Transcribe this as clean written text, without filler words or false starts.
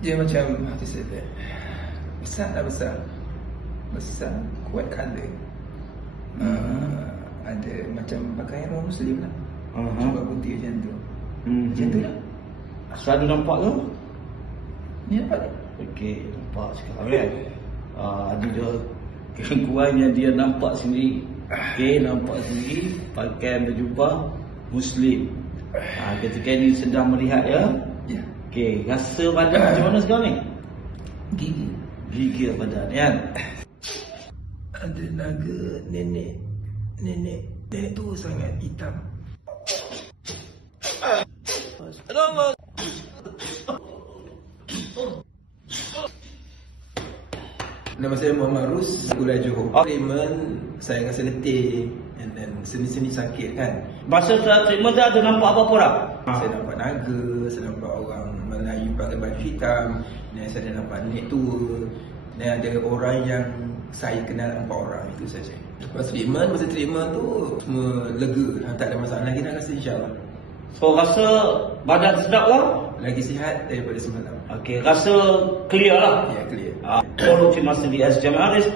Dia macam hati saya tu, besar tak besar, besar, kuat colour. Ada macam pakaian orang Muslim lah. Cuba putih macam tu. Macam tu lah. Selalu nampak tu? Ni nampak tak? Okey, nampak sekarang kan. Dia kurangnya dia nampak sendiri. Okey, nampak sendiri pakaian berjubah Muslim. Ketika ni sedang melihat ya. Ya. Okey, rasa badan macam mana sekarang ni? Gigi. Gigil badan kan. Ada naga nenek tu sangat hitam. Nama saya Muhammad Rus, Sekolah Johor. Treatment saya rasa letih dan seni-seni sakit kan. Masa treatment tu ada nampak apa-apa tak? Saya nampak naga, saya nampak orang Melayu pakai baju hitam, dan saya nampak nenek tua, dan ada orang yang saya kenal 4 orang, itu saja. Lepas treatment, masa treatment tu semua lega, tak ada masalah lagi, dah rasa insyaAllah. So rasa badan sedap lah? Lagi sihat daripada semalam. Okey, rasa clear lah? Ya, clear. Follow Cik Master di SJM Aris.